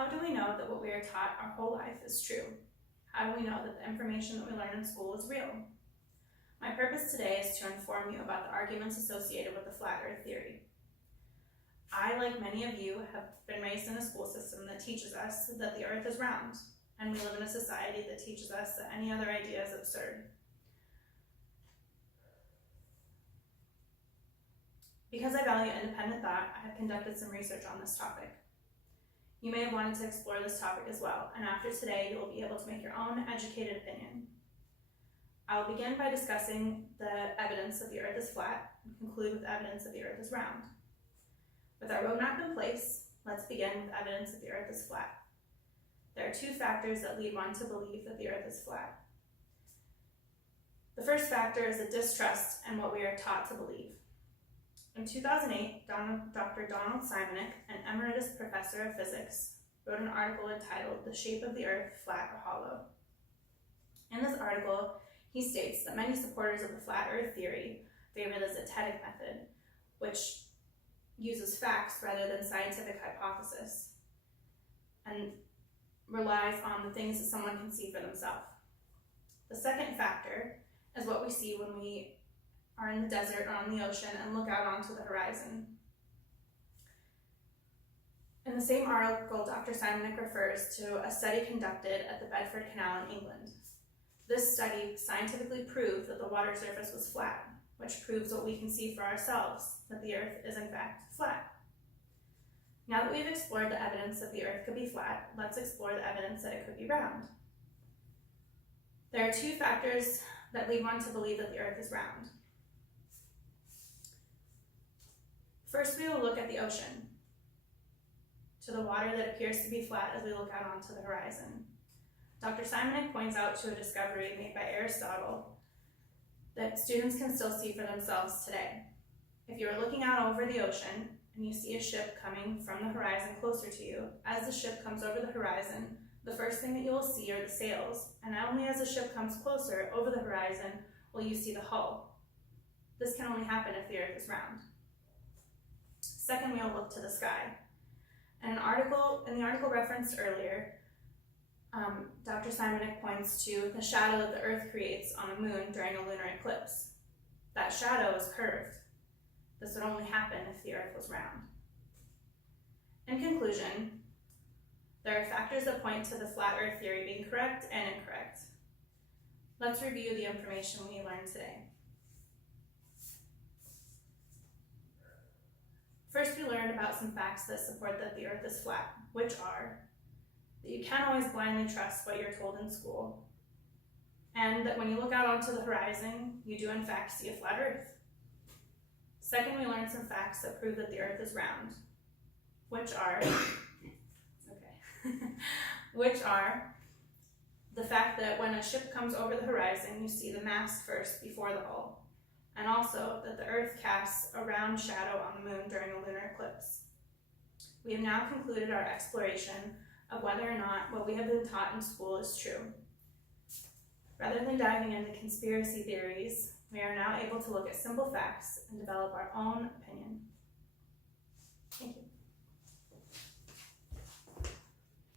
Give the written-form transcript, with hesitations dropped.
How do we know that what we are taught our whole life is true? How do we know that the information that we learn in school is real? My purpose today is to inform you about the arguments associated with the flat earth theory. I, like many of you, have been raised in a school system that teaches us that the earth is round, and we live in a society that teaches us that any other idea is absurd. Because I value independent thought, I have conducted some research on this topic. You may have wanted to explore this topic as well, and after today, you will be able to make your own educated opinion. I will begin by discussing the evidence that the earth is flat and conclude with evidence that the earth is round. With our roadmap in place, let's begin with evidence that the earth is flat. There are two factors that lead one to believe that the earth is flat. The first factor is a distrust in what we are taught to believe. In 2008, Dr. Donald Simonek, an emeritus professor of physics, wrote an article entitled "The Shape of the Earth, Flat or Hollow." In this article, he states that many supporters of the flat earth theory favor the zetetic method, which uses facts rather than scientific hypothesis, and relies on the things that someone can see for themselves. The second factor is what we see when we are in the desert or on the ocean and look out onto the horizon. In the same article, Dr. Simonek refers to a study conducted at the Bedford Canal in England. This study scientifically proved that the water surface was flat, which proves what we can see for ourselves, that the earth is in fact flat. Now that we've explored the evidence that the earth could be flat, let's explore the evidence that it could be round. There are two factors that lead one to believe that the earth is round. First, we will look at the ocean, to the water that appears to be flat as we look out onto the horizon. Dr. Simonek points out to a discovery made by Aristotle that students can still see for themselves today. If you are looking out over the ocean and you see a ship coming from the horizon closer to you, as the ship comes over the horizon, the first thing that you will see are the sails, and only as the ship comes closer over the horizon will you see the hull. This can only happen if the earth is round. Second, we will look to the sky. In the article referenced earlier, Dr. Simonek points to the shadow that the earth creates on the moon during a lunar eclipse. That shadow is curved. This would only happen if the earth was round. In conclusion, there are factors that point to the flat earth theory being correct and incorrect. Let's review the information we learned today. First, we learned about some facts that support that the earth is flat, which are that you can't always blindly trust what you're told in school, and that when you look out onto the horizon, you do in fact see a flat earth. Second, we learned some facts that prove that the earth is round, which are the fact that when a ship comes over the horizon, you see the mast first before the hull, and also that the earth casts a round shadow on the moon during a lunar eclipse. We have now concluded our exploration of whether or not what we have been taught in school is true. Rather than diving into conspiracy theories, we are now able to look at simple facts and develop our own opinion. Thank you.